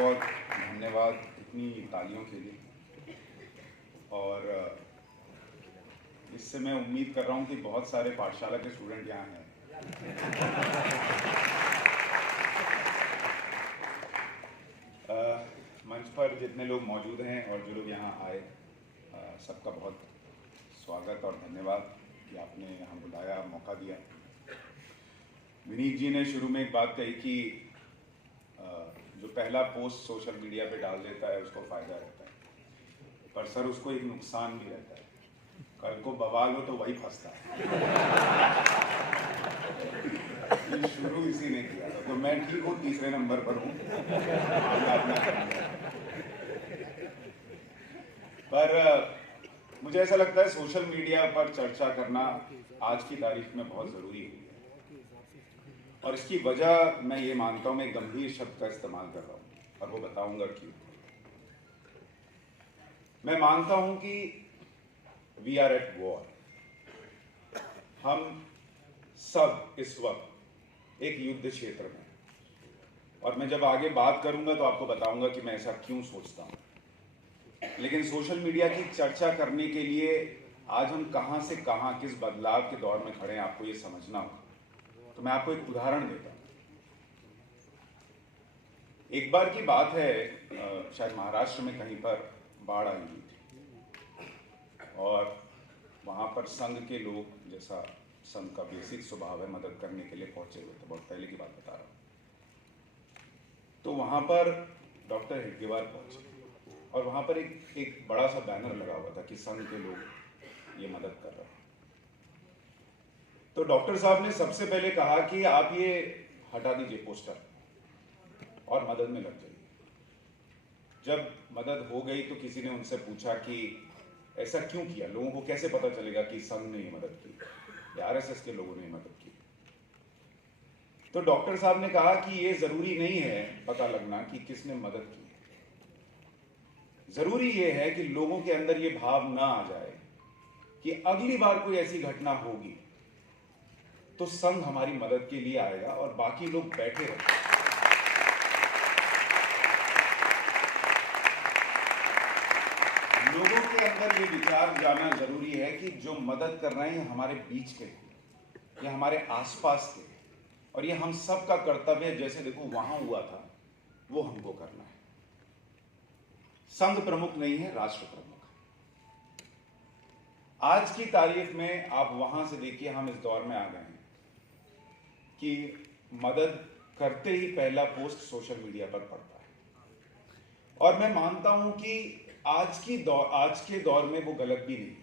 बहुत धन्यवाद इतनी तालियों के लिए। और इससे मैं उम्मीद कर रहा हूँ कि बहुत सारे पाठशाला के स्टूडेंट यहाँ हैं। मंच पर जितने लोग मौजूद हैं और जो लोग यहाँ आए, सबका बहुत स्वागत और धन्यवाद कि आपने यहाँ बुलाया, मौका दिया। विनीत जी ने शुरू में एक बात कही कि जो पहला पोस्ट सोशल मीडिया पे डाल देता है उसको फ़ायदा रहता है, पर सर उसको एक नुकसान भी रहता है। कल को बवाल हो तो वही फंसता है। ये शुरू इसी ने किया था, तो मैं ठीक हूँ, तीसरे नंबर पर हूँ। पर मुझे ऐसा लगता है सोशल मीडिया पर चर्चा करना आज की तारीख में बहुत ज़रूरी है, और इसकी वजह मैं ये मानता हूँ, मैं गंभीर शब्द का इस्तेमाल कर रहा हूँ और वो बताऊंगा क्यों। मैं मानता हूँ कि वी आर एट वॉर। हम सब इस वक्त एक युद्ध क्षेत्र में, और मैं जब आगे बात करूंगा तो आपको बताऊंगा कि मैं ऐसा क्यों सोचता हूँ। लेकिन सोशल मीडिया की चर्चा करने के लिए आज हम कहाँ से कहाँ, किस बदलाव के दौर में खड़े हैं, आपको ये समझना होगा। तो मैं आपको एक उदाहरण देता हूँ। एक बार की बात है, शायद महाराष्ट्र में कहीं पर बाढ़ आई हुई थी, और वहाँ पर संघ के लोग, जैसा संघ का बेसिक स्वभाव है, मदद करने के लिए पहुंचे हुए थे। बहुत पहले की बात बता रहा हूँ। तो वहाँ पर डॉक्टर हेडगेवार पहुंचे, और वहाँ पर एक बड़ा सा बैनर लगा हुआ था कि संघ के लोग ये मदद कर रहे हैं। तो डॉक्टर साहब ने सबसे पहले कहा कि आप ये हटा दीजिए पोस्टर और मदद में लग जाइए। जब मदद हो गई तो किसी ने उनसे पूछा कि ऐसा क्यों किया, लोगों को कैसे पता चलेगा कि संघ ने ये मदद की या आरएसएस के लोगों ने ये मदद की। तो डॉक्टर साहब ने कहा कि ये जरूरी नहीं है पता लगना कि किसने मदद की, जरूरी ये है कि लोगों के अंदर ये भाव ना आ जाए कि अगली बार कोई ऐसी घटना होगी तो संघ हमारी मदद के लिए आएगा और बाकी लोग बैठे रहेंगे। लोगों के अंदर ये विचार जाना जरूरी है कि जो मदद कर रहे हैं हमारे बीच के, ये हमारे आसपास के, और ये हम सब का कर्तव्य है। जैसे देखो वहां हुआ था, वो हमको करना है। संघ प्रमुख नहीं है, राष्ट्र प्रमुख। आज की तारीख में आप वहां से देखिए, हम इस दौर में आ गए हैं कि मदद करते ही पहला पोस्ट सोशल मीडिया पर पड़ता है। और मैं मानता हूं कि आज के दौर में वो गलत भी नहीं,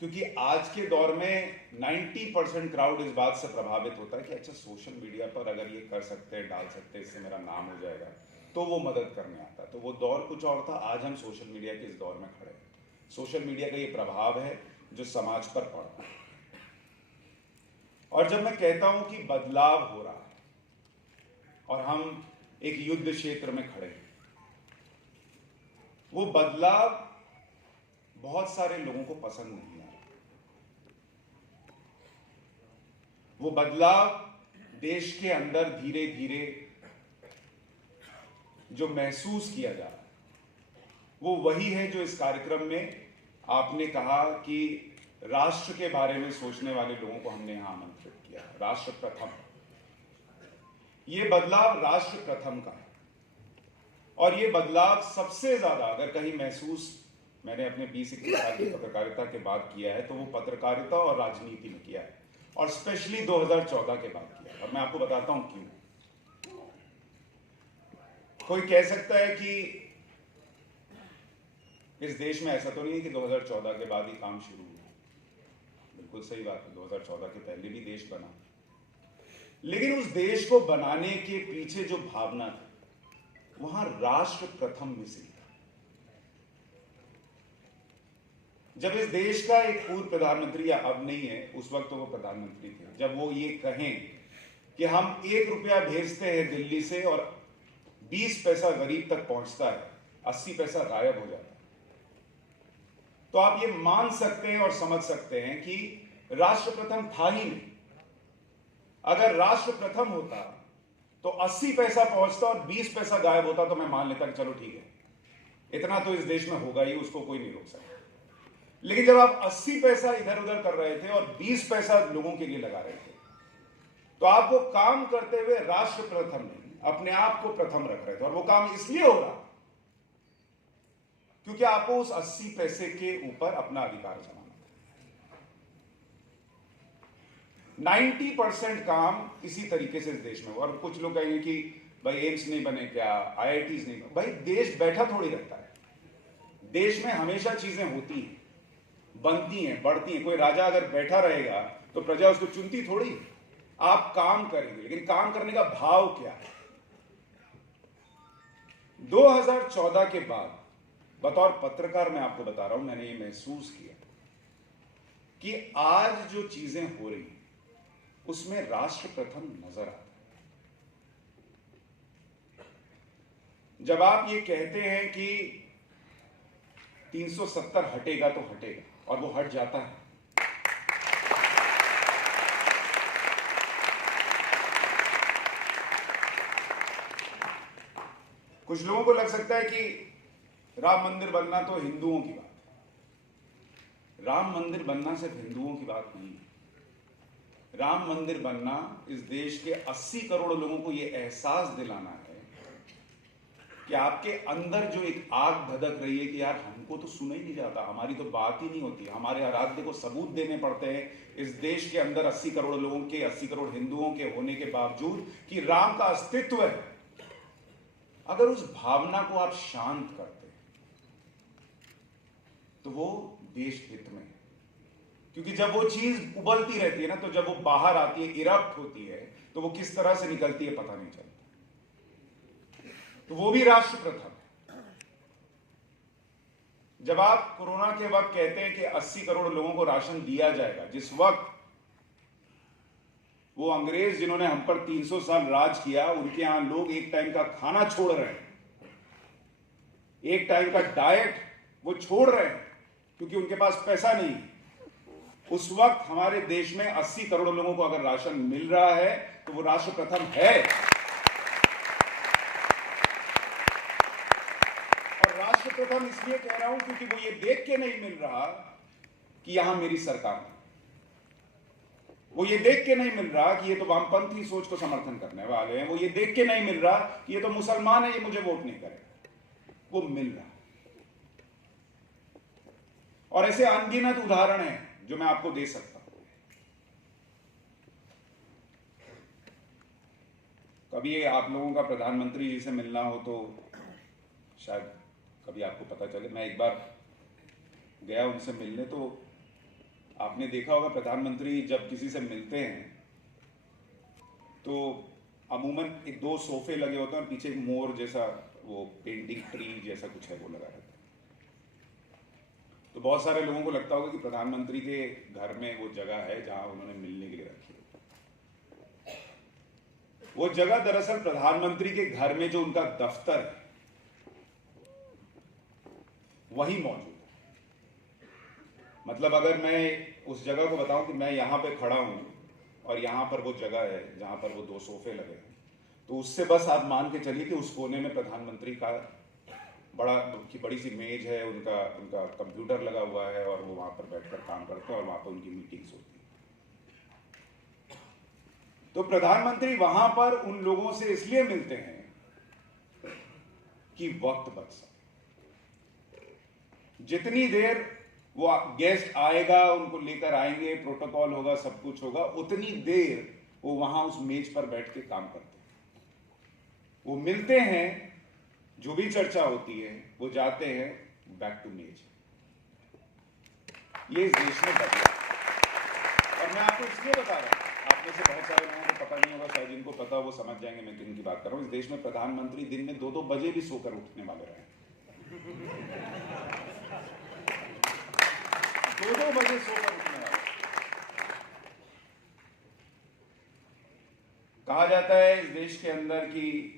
क्योंकि आज के दौर में 90% क्राउड इस बात से प्रभावित होता है कि अच्छा सोशल मीडिया पर अगर ये कर सकते हैं, डाल सकते हैं, इससे मेरा नाम हो जाएगा, तो वो मदद करने आता है। तो वो दौर कुछ और था, आज हम सोशल मीडिया के इस दौर में खड़े हैं। सोशल मीडिया का ये प्रभाव है जो समाज पर पड़ रहा है। और जब मैं कहता हूं कि बदलाव हो रहा है और हम एक युद्ध क्षेत्र में खड़े हैं, वो बदलाव बहुत सारे लोगों को पसंद नहीं आ रहा। वो बदलाव देश के अंदर धीरे धीरे जो महसूस किया जा रहा है, वो वही है जो इस कार्यक्रम में आपने कहा कि राष्ट्र के बारे में सोचने वाले लोगों को हमने यहां आमंत्रित किया। राष्ट्र प्रथम, ये बदलाव राष्ट्र प्रथम का है। और ये बदलाव सबसे ज्यादा अगर कहीं महसूस मैंने अपने 20-21 साल की पत्रकारिता के बाद किया है, तो वो पत्रकारिता और राजनीति में किया है, और स्पेशली 2014 के बाद किया है। और मैं आपको बताता हूं क्यों। कोई कह सकता है कि इस देश में ऐसा तो नहीं है कि 2014 के बाद ही काम शुरू हुआ। बिल्कुल सही बात है, 2014 के पहले भी देश बना, लेकिन उस देश को बनाने के पीछे जो भावना थी, वहां राष्ट्र प्रथम मिसिंग था। जब इस देश का एक पूर्व प्रधानमंत्री, या अब नहीं है, उस वक्त तो वो प्रधानमंत्री थे, जब वो ये कहें कि हम 1 रुपया भेजते हैं दिल्ली से और 20 पैसा गरीब तक पहुंचता है, 80 पैसा गायब हो जाता है, तो आप ये मान सकते हैं और समझ सकते हैं कि राष्ट्र प्रथम था ही नहीं। अगर राष्ट्र प्रथम होता तो 80 पैसा पहुंचता और 20 पैसा गायब होता तो मैं मान लेता कि चलो ठीक है, इतना तो इस देश में होगा ही, उसको कोई नहीं रोक सकता। लेकिन जब आप 80 पैसा इधर उधर कर रहे थे और 20 पैसा लोगों के लिए लगा रहे थे, तो आप वो काम करते हुए राष्ट्र प्रथम नहीं, अपने आप को प्रथम रख रहे थे। और वो काम इसलिए हो रहा क्योंकि आपको उस 80 पैसे के ऊपर अपना अधिकार जमाना था। 90% काम इसी तरीके से इस देश में हुआ। और कुछ लोग कहेंगे कि भाई एम्स नहीं बने क्या, IITs नहीं बने। भाई देश बैठा थोड़ी रहता है, देश में हमेशा चीजें होती हैं, बनती हैं, बढ़ती हैं। कोई राजा अगर बैठा रहेगा तो प्रजा उसको चुनती थोड़ी। आप काम करेंगे, लेकिन काम करने का भाव क्या है? 2014 के बाद बतौर पत्रकार मैं आपको बता रहा हूं, मैंने ये महसूस किया कि आज जो चीजें हो रही उसमें राष्ट्र प्रथम नजर आता है। जब आप ये कहते हैं कि 370 हटेगा तो हटेगा, और वो हट जाता है, कुछ लोगों को लग सकता है कि राम मंदिर बनना तो हिंदुओं की बात है। राम मंदिर बनना सिर्फ हिंदुओं की बात नहीं है। राम मंदिर बनना इस देश के 80 करोड़ लोगों को यह एहसास दिलाना है कि आपके अंदर जो एक आग धधक रही है कि यार हमको तो सुना ही नहीं जाता, हमारी तो बात ही नहीं होती, हमारे आराध्य को सबूत देने पड़ते हैं इस देश के अंदर 80 करोड़ लोगों के, 80 करोड़ हिंदुओं के होने के बावजूद कि राम का अस्तित्व है। अगर उस भावना को आप शांत करते तो वो देश हित में है। क्योंकि जब वो चीज उबलती रहती है ना, तो जब वो बाहर आती है, इरप्ट होती है, तो वो किस तरह से निकलती है पता नहीं चलता। तो वो भी राष्ट्र प्रथम है। जब आप कोरोना के वक्त कहते हैं कि 80 करोड़ लोगों को राशन दिया जाएगा, जिस वक्त वो अंग्रेज जिन्होंने हम पर 300 साल राज किया, उनके यहां लोग एक टाइम का खाना छोड़ रहे हैं, एक टाइम का डाइट वो छोड़ रहे हैं क्योंकि उनके पास पैसा नहीं। उस वक्त हमारे देश में 80 करोड़ लोगों को अगर राशन मिल रहा है तो वो राष्ट्र प्रथम है। और राष्ट्र प्रथम इसलिए कह रहा हूं क्योंकि वो ये देख के नहीं मिल रहा कि यहां मेरी सरकार है, वो ये देख के नहीं मिल रहा कि ये तो वामपंथी सोच को समर्थन करने वाले हैं, वो ये देख के नहीं मिल रहा कि ये तो मुसलमान है, ये मुझे वोट नहीं करेगा। वो मिल रहा। और ऐसे अनगिनत उदाहरण हैं जो मैं आपको दे सकता हूं। कभी आप लोगों का प्रधानमंत्री जी से मिलना हो तो शायद कभी आपको पता चले। मैं एक बार गया उनसे मिलने, तो आपने देखा होगा प्रधानमंत्री जब किसी से मिलते हैं तो अमूमन 2 सोफे लगे होते हैं और पीछे एक मोर जैसा वो पेंटिंग ट्री जैसा कुछ है वो लगा रहता है। तो बहुत सारे लोगों को लगता होगा कि प्रधानमंत्री के घर में वो जगह है जहां उन्होंने मिलने के लिए रखी है। वो जगह दरअसल प्रधानमंत्री के घर में जो उनका दफ्तर है वही मौजूद है। मतलब अगर मैं उस जगह को बताऊं कि मैं यहां पे खड़ा हूं और यहां पर वो जगह है जहां पर वो 2 सोफे लगे हैं, तो उससे बस आप मान के चलिए कि उस कोने में प्रधानमंत्री का बड़ी सी मेज है, उनका कंप्यूटर लगा हुआ है और वो वहां पर बैठकर काम करते हैं और वहां पर उनकी मीटिंग्स होती है। तो प्रधानमंत्री वहां पर उन लोगों से इसलिए मिलते हैं कि वक्त बच सके। जितनी देर वो गेस्ट आएगा, उनको लेकर आएंगे, प्रोटोकॉल होगा, सब कुछ होगा, उतनी देर वो वहां उस मेज पर बैठ के काम करते हैं। वो मिलते हैं, जो भी चर्चा होती है, वो जाते हैं बैक टू मेज। ये इस देश में बदला। और मैं आपको इसलिए बता रहा हूं, आप में से बहुत सारे लोगों को पता नहीं होगा, शायद जिनको पता वो समझ जाएंगे मैं किन की बात कर रहा हूं। इस देश में प्रधानमंत्री दिन में 2-2 बजे भी सोकर उठने वाले रहे। 2-2 बजे सोकर उठने वाले। कहा जाता है इस देश के अंदर कि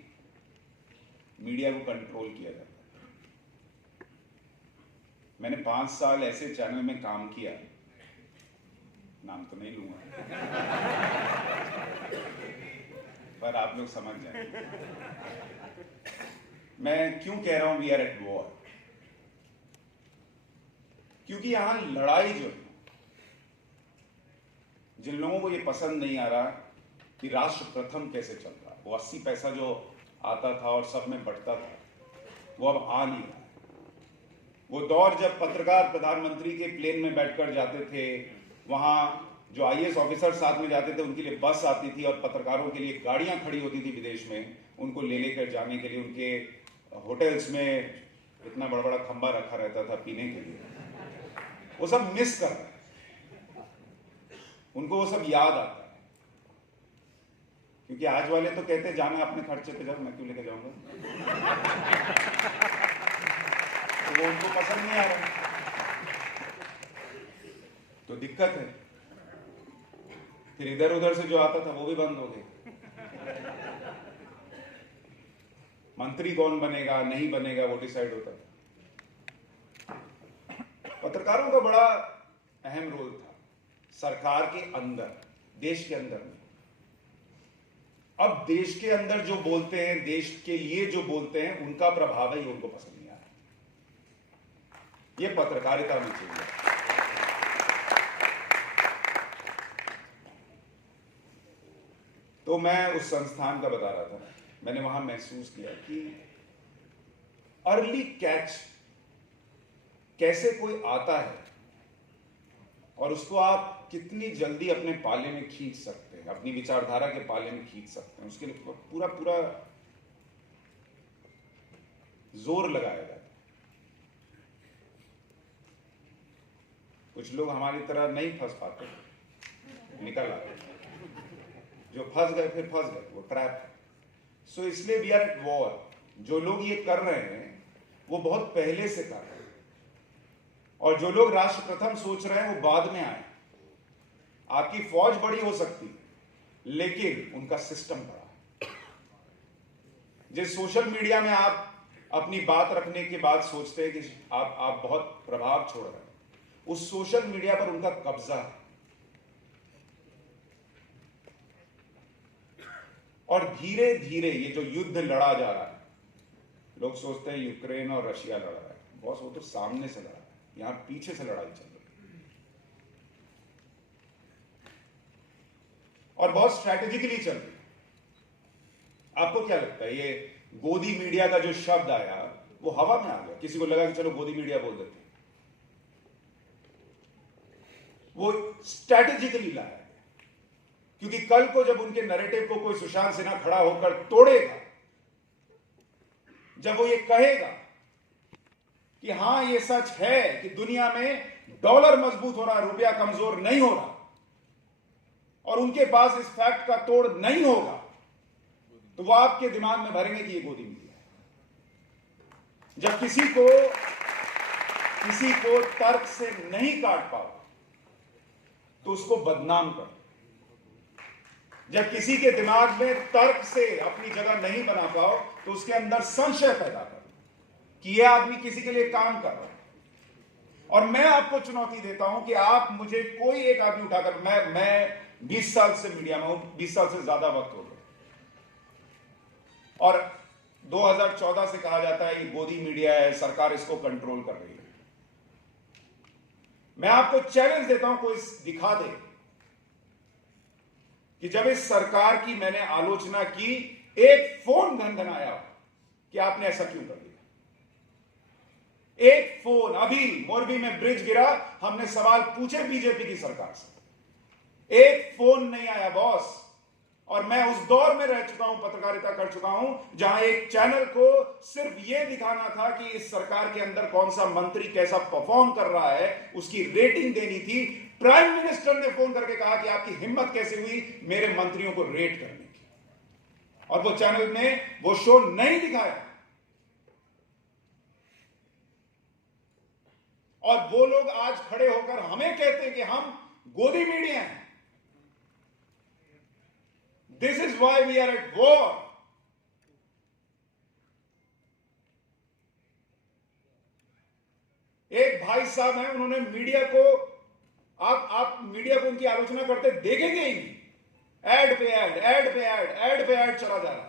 मीडिया को कंट्रोल किया जाता है। मैंने 5 साल ऐसे चैनल में काम किया, नाम तो नहीं लूंगा, पर पर आप लोग समझ जाए मैं क्यों कह रहा हूं वी आर एट वॉर। क्योंकि यहां लड़ाई जो है, जिन लोगों को ये पसंद नहीं आ रहा कि राष्ट्र प्रथम कैसे चल रहा है, वो 80 पैसा जो आता था और सब में बढ़ता था, वो अब आ नहीं रहा है। वो दौर जब पत्रकार प्रधानमंत्री के प्लेन में बैठकर जाते थे, वहां जो आईएएस ऑफिसर साथ में जाते थे उनके लिए बस आती थी और पत्रकारों के लिए गाड़ियां खड़ी होती थी विदेश में, उनको ले लेकर जाने के लिए उनके होटल्स में इतना बड़ा बड़ा खंबा रखा रहता था पीने के लिए। वो सब मिस कर रहे हैं, उनको वो सब याद आता है। क्योंकि आज वाले तो कहते हैं जाना अपने खर्चे पे जाओ, मैं क्यों लेके जाऊंगा। तो वो उनको पसंद नहीं आ रहा, तो दिक्कत है। फिर इधर उधर से जो आता था वो भी बंद हो गया। मंत्री कौन बनेगा नहीं बनेगा वो डिसाइड होता था। पत्रकारों का बड़ा अहम रोल था सरकार के अंदर, देश के अंदर में। अब देश के अंदर जो बोलते हैं, देश के लिए जो बोलते हैं, उनका प्रभाव ही उनको पसंद नहीं आ रहा। ये पत्रकारिता में चाहिए। तो मैं उस संस्थान का बता रहा था, मैंने वहां महसूस किया कि अर्ली कैच कैसे कोई आता है और उसको आप कितनी जल्दी अपने पाले में खींच सकते हैं, अपनी विचारधारा के पाले में खींच सकते हैं, उसके लिए पूरा पूरा जोर लगाया जाता है। कुछ लोग हमारी तरह नहीं फंस पाते, निकल आते, जो फंस गए फिर फंस गए, वो ट्रैप है। सो इसलिए वी आर एट वॉर। जो लोग ये कर रहे हैं वो बहुत पहले से कर रहे हैं, और जो लोग राष्ट्र प्रथम सोच रहे हैं वो बाद में आए। आपकी फौज बड़ी हो सकती है लेकिन उनका सिस्टम बड़ा है। जिस सोशल मीडिया में आप अपनी बात रखने के बाद सोचते हैं कि आप बहुत प्रभाव छोड़ रहे हैं, उस सोशल मीडिया पर उनका कब्जा है। और धीरे धीरे ये जो युद्ध लड़ा जा रहा है, लोग सोचते हैं यूक्रेन और रशिया लड़ रहा है, बॉस वो तो सामने से लड़ा है, यहां पीछे से लड़ाई चल रही है और बहुत स्ट्रैटेजिकली चल रही है। आपको क्या लगता है ये गोदी मीडिया का जो शब्द आया वो हवा में आ गया? किसी को लगा कि चलो गोदी मीडिया बोल देते हैं, वो स्ट्रैटेजिकली लाया। क्योंकि कल को जब उनके नैरेटिव को कोई सुशांत सिन्हा खड़ा होकर तोड़ेगा, जब वो ये कहेगा कि हां ये सच है कि दुनिया में डॉलर मजबूत हो रहा है, रुपया कमजोर नहीं हो रहा, और उनके पास इस फैक्ट का तोड़ नहीं होगा, तो वो आपके दिमाग में भरेंगे कि ये गोदी मीडिया है। जब किसी को तर्क से नहीं काट पाओ तो उसको बदनाम करो। जब किसी के दिमाग में तर्क से अपनी जगह नहीं बना पाओ तो उसके अंदर संशय पैदा करो कि यह आदमी किसी के लिए काम कर रहा है। और मैं आपको चुनौती देता हूं कि आप मुझे कोई एक आदमी उठाकर, मैं 20 साल से मीडिया में हूं, 20 साल से ज्यादा वक्त हो गया, और 2014 से कहा जाता है ये गोदी मीडिया है, सरकार इसको कंट्रोल कर रही है। मैं आपको चैलेंज देता हूं, कोई दिखा दे कि जब इस सरकार की मैंने आलोचना की, एक फोन घनघनाया कि आपने ऐसा क्यों कर दिया। एक फोन, अभी मोरबी में ब्रिज गिरा, हमने सवाल पूछे बीजेपी की सरकार से, एक फोन नहीं आया बॉस। और मैं उस दौर में रह चुका हूं, पत्रकारिता कर चुका हूं, जहां एक चैनल को सिर्फ यह दिखाना था कि इस सरकार के अंदर कौन सा मंत्री कैसा परफॉर्म कर रहा है, उसकी रेटिंग देनी थी। प्राइम मिनिस्टर ने फोन करके कहा कि आपकी हिम्मत कैसे हुई मेरे मंत्रियों को रेट करने की, और वो चैनल ने वो शो नहीं दिखाया। और वो लोग आज खड़े होकर हमें कहते हैं कि हम गोदी मीडिया हैं। This is why we are at war. एक भाई साहब हैं, उन्होंने मीडिया को, आप मीडिया को उनकी आलोचना करते देखेंगे ही नहीं। ऐड पे ऐड, ऐड पे ऐड, ऐड पे ऐड चला जा रहा है।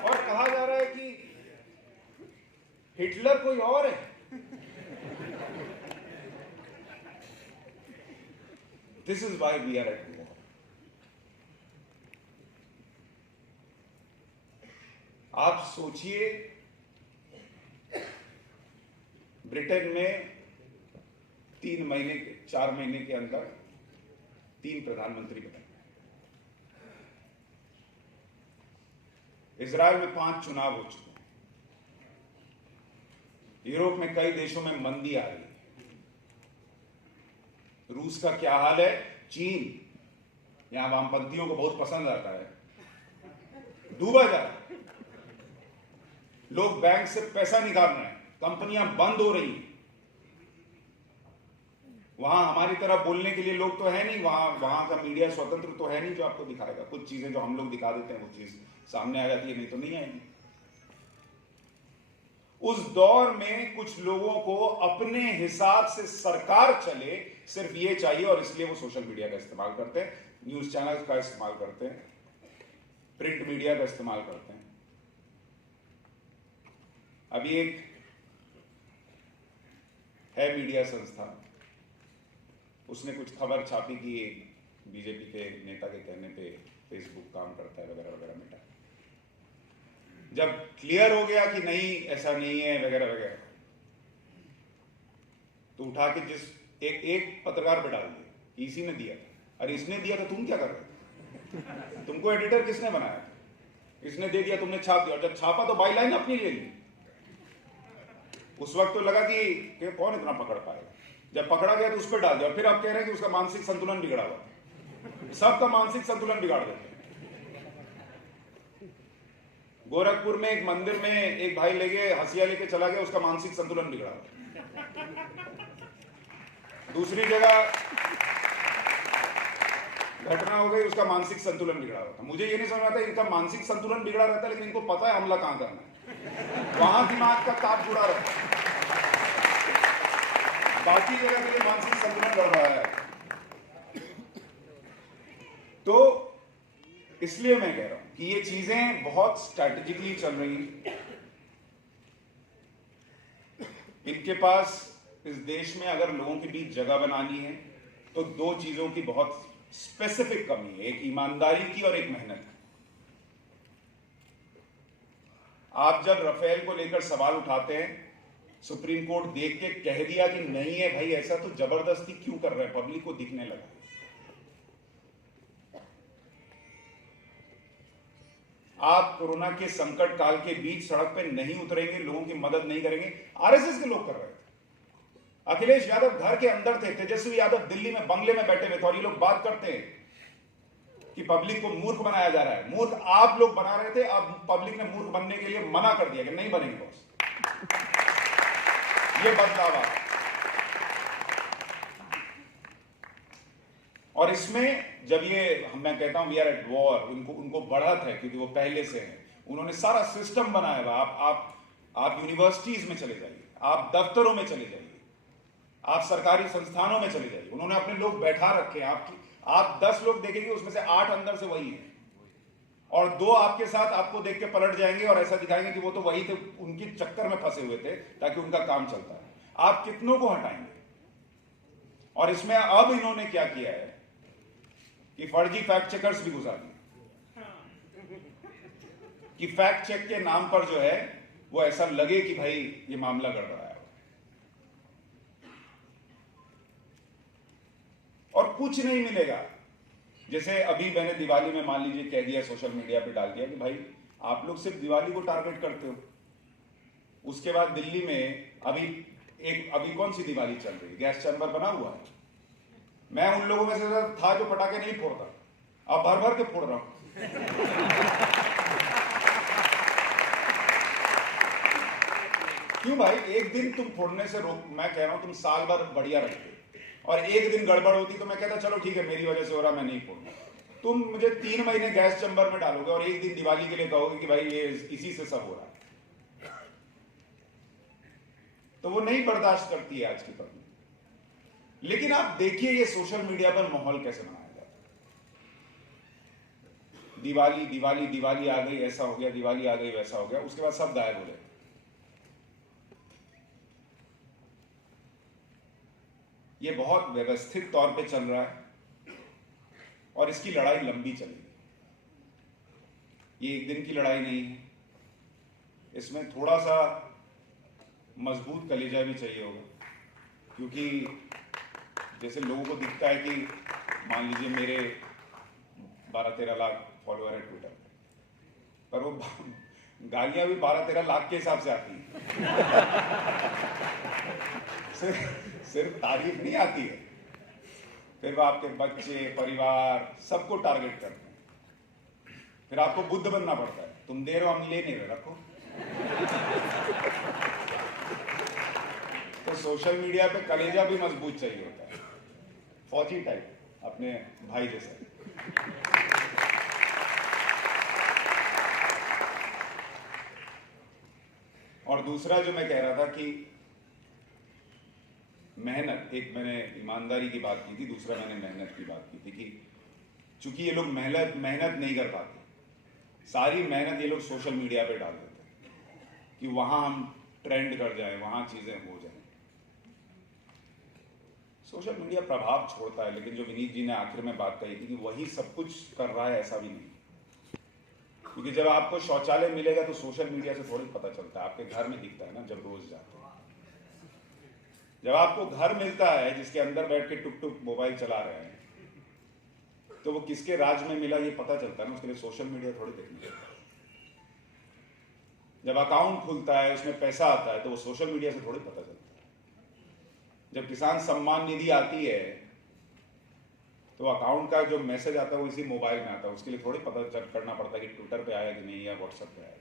और कहा जा रहा है कि हिटलर कोई और है। This is why we are at war. आप सोचिए, ब्रिटेन में 4 महीने के अंदर 3 प्रधानमंत्री बने। इजराइल में 5 चुनाव हो चुके हैं। यूरोप में कई देशों में मंदी आ रही है। रूस का क्या हाल है? चीन, यहां वामपंथियों को बहुत पसंद आता है, डूबा जा रहा है। लोग बैंक से पैसा निकाल रहे हैं, कंपनियां बंद हो रही हैं। वहां हमारी तरह बोलने के लिए लोग तो है नहीं, वहां का मीडिया स्वतंत्र तो है नहीं जो आपको दिखाएगा। कुछ चीजें जो हम लोग दिखा देते हैं वो चीज सामने आ जाती है, नहीं तो नहीं आएगी। उस दौर में कुछ लोगों को अपने हिसाब से सरकार चले सिर्फ ये चाहिए, और इसलिए वो सोशल मीडिया का इस्तेमाल करते हैं, न्यूज चैनल का इस्तेमाल करते हैं, प्रिंट मीडिया का इस्तेमाल करते हैं। अभी एक है मीडिया संस्था, उसने कुछ खबर छापी कि बीजेपी के नेता के कहने पे फेसबुक काम करता है वगैरह वगैरह। मिटा जब क्लियर हो गया कि नहीं ऐसा नहीं है वगैरह वगैरह, तो उठा के एक पत्रकार पे डाल दिया, इसी ने दिया। अरे इसने दिया तो तुम क्या कर रहे थे? तुमको एडिटर किसने बनाया? इसने दे दिया, तुमने छाप दिया। और जब छापा तो बाई लाइन अपनी ले ली। उस वक्त तो लगा कि कौन इतना पकड़ पाएगा। जब पकड़ा गया तो उस पर डाल दिया, और फिर आप कह रहे हैं कि उसका मानसिक संतुलन बिगड़ा हुआ। सबका मानसिक संतुलन बिगाड़ देते हैं। गोरखपुर में एक मंदिर में एक भाई ले गए, हंसिया लेके चला गया, उसका मानसिक संतुलन बिगड़ा। दूसरी जगह घटना हो गई, उसका मानसिक संतुलन बिगड़ा हुआ था। मुझे ये नहीं समझ आता, इनका मानसिक संतुलन बिगड़ा रहता है लेकिन इनको पता है हमला कहां करना है। वहां दिमाग का ताप जुड़ा रहता है, बाकी जगह के लिए मानसिक संतुलन गड़बड़ा है। तो इसलिए मैं कह रहा हूं कि ये चीजें बहुत स्ट्रैटेजिकली चल रही हैं। इनके पास इस देश में अगर लोगों के बीच जगह बनानी है तो 2 चीजों की बहुत स्पेसिफिक कमी है, एक ईमानदारी की और एक मेहनत की। आप जब राफेल को लेकर सवाल उठाते हैं, सुप्रीम कोर्ट देख के कह दिया कि नहीं है भाई ऐसा, तो जबरदस्ती क्यों कर रहे हैं? पब्लिक को दिखने लगा। आप कोरोना के संकट काल के बीच सड़क पे नहीं उतरेंगे, लोगों की मदद नहीं करेंगे। आरएसएस के लोग कर रहे थे। अखिलेश यादव घर के अंदर थे, तेजस्वी यादव दिल्ली में बंगले में बैठे हुए थे, और ये लोग बात करते हैं कि पब्लिक को मूर्ख बनाया जा रहा है। मूर्ख आप लोग बना रहे थे, अब पब्लिक ने मूर्ख बनने के लिए मना कर दिया कि नहीं बनेंगे बॉस। ये बदलाव आ। और इसमें जब ये मैं कहता हूं वी आर एट वॉर, उनको बढ़त है क्योंकि वो पहले से है। उन्होंने सारा सिस्टम बनाया हुआ। आप यूनिवर्सिटीज में चले जाइए, आप दफ्तरों में चले जाइए, आप सरकारी संस्थानों में चले जाइए, उन्होंने अपने लोग बैठा रखे हैं। आप 10 लोग देखेंगे, उसमें से 8 अंदर से वही है, और 2 आपके साथ आपको देख के पलट जाएंगे और ऐसा दिखाएंगे कि वो तो वही थे, उनकी चक्कर में फंसे हुए थे ताकि उनका काम चलता है। आप कितनों को हटाएंगे? और इसमें अब इन्होंने क्या किया है कि फर्जी फैक्ट चेकर्स भी गुजार दिए, कि फैक्ट चेक के नाम पर जो है वो ऐसा लगे कि भाई ये मामला गड़बड़ा है। और कुछ नहीं मिलेगा। जैसे अभी मैंने दिवाली में मान लीजिए कह दिया, सोशल मीडिया पे डाल दिया कि भाई आप लोग सिर्फ दिवाली को टारगेट करते हो। उसके बाद दिल्ली में अभी कौन सी दिवाली चल रही है? गैस चैम्बर बना हुआ है। मैं उन लोगों में से था जो पटाखे नहीं फोड़ता, अब भर भर के फोड़ रहा हूं। क्यों भाई? एक दिन तुम फोड़ने से रोक, मैं कह रहा हूं तुम साल भर बढ़िया रहते, और एक दिन गड़बड़ होती तो मैं कहता चलो ठीक है मेरी वजह से हो रहा, मैं नहीं फोड़ूंगा। तुम मुझे 3 महीने गैस चैम्बर में डालोगे और एक दिन दिवाली के लिए कहोगे कि भाई ये इसी से सब हो रहा है। तो वो नहीं बर्दाश्त करती है आज की पब्लिक। लेकिन आप देखिए ये सोशल मीडिया पर माहौल कैसे बनाया जाता है। दिवाली दिवाली दिवाली आ गई ऐसा हो गया, दिवाली आ गई वैसा हो गया, उसके बाद सब गायब हो गए। ये बहुत व्यवस्थित तौर पे चल रहा है और इसकी लड़ाई लंबी चलेगी। ये एक दिन की लड़ाई नहीं है, इसमें थोड़ा सा मजबूत कलेजा भी चाहिए होगा। क्योंकि जैसे लोगों को दिखता है कि मान लीजिए मेरे 12-13 लाख फॉलोअर है ट्विटर पे, पर वो गालियां भी 12-13 लाख के हिसाब से आती हैं। सिर्फ तारीफ नहीं आती है, फिर वो आपके बच्चे, परिवार, सबको टारगेट करते हैं। फिर आपको बुद्ध बनना पड़ता है, तुम दे रहे हो हम ले नहीं रहे, रखो। तो सोशल मीडिया पे कलेजा भी मजबूत चाहिए होता है, फौजी टाइप, अपने भाई जैसा। और दूसरा जो मैं कह रहा था कि मेहनत, एक मैंने ईमानदारी की बात की थी, दूसरा मैंने मेहनत की बात की थी कि चूंकि ये लोग मेहनत नहीं कर पाते, सारी मेहनत ये लोग सोशल मीडिया पे डाल देते हैं कि वहां हम ट्रेंड कर जाएं, वहां चीजें हो जाएं। सोशल मीडिया प्रभाव छोड़ता है, लेकिन जो विनीत जी ने आखिर में बात कही थी कि वही सब कुछ कर रहा है, ऐसा भी नहीं। क्योंकि जब आपको शौचालय मिलेगा तो सोशल मीडिया से थोड़ी पता चलता है, आपके घर में दिखता है ना जब रोज जाते हैं। जब आपको घर मिलता है जिसके अंदर बैठ के टुक टुक मोबाइल चला रहे हैं, तो वो किसके राज में मिला ये पता चलता है ना, उसके लिए सोशल मीडिया थोड़ी देखनी पड़ता है। जब अकाउंट खुलता है उसमें पैसा आता है तो वो सोशल मीडिया से थोड़ी पता चलता है। जब किसान सम्मान निधि आती है तो अकाउंट का जो मैसेज आता है वो इसी मोबाइल में आता है, उसके लिए थोड़ी पता करना पड़ता है कि ट्विटर पे आया कि नहीं या व्हाट्सएप पे आया।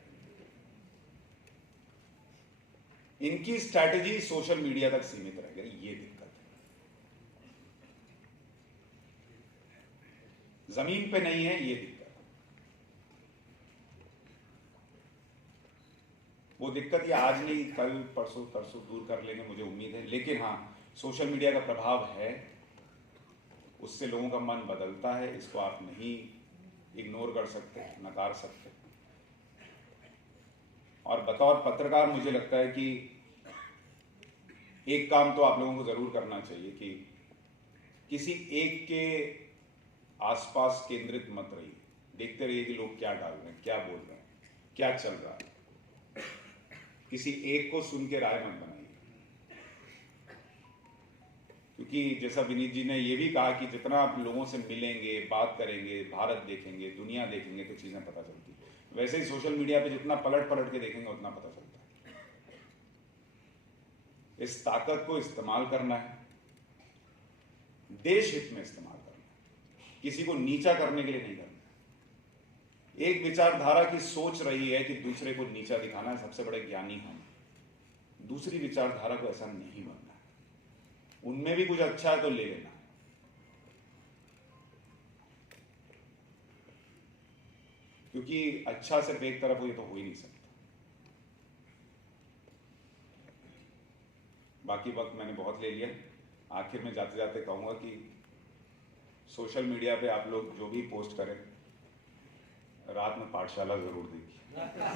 इनकी स्ट्रैटेजी सोशल मीडिया तक सीमित रह गई, ये दिक्कत है। जमीन पे नहीं है, ये दिक्कत है। वो दिक्कत ये आज नहीं, कल परसों तरसों दूर कर लेंगे, मुझे उम्मीद है। लेकिन हाँ, सोशल मीडिया का प्रभाव है, उससे लोगों का मन बदलता है, इसको आप नहीं इग्नोर कर सकते, नकार सकते। और बतौर पत्रकार मुझे लगता है कि एक काम तो आप लोगों को जरूर करना चाहिए कि किसी एक के आसपास केंद्रित मत रहिए, देखते रहिए कि लोग क्या डाल रहे हैं, क्या बोल रहे हैं, क्या चल रहा है। किसी एक को सुन के राय मत बनाइए, क्योंकि जैसा विनीत जी ने ये भी कहा कि जितना आप लोगों से मिलेंगे, बात करेंगे, भारत देखेंगे, दुनिया देखेंगे, तो चीजें पता चलती। वैसे ही सोशल मीडिया पे जितना पलट पलट के देखेंगे उतना पता चलता है। इस ताकत को इस्तेमाल करना है, देश हित में इस्तेमाल करना है, किसी को नीचा करने के लिए नहीं करना है। एक विचारधारा की सोच रही है कि दूसरे को नीचा दिखाना है, सबसे बड़े ज्ञानी हम। दूसरी विचारधारा को ऐसा नहीं बनना है, उनमें भी कुछ अच्छा है तो ले लेना है। क्योंकि अच्छा सिर्फ एक तरफ हो ये तो हो ही नहीं सकता। बाकी वक्त मैंने बहुत ले लिया। आखिर में जाते जाते कहूंगा कि सोशल मीडिया पे आप लोग जो भी पोस्ट करें, रात में पाठशाला जरूर देखिए।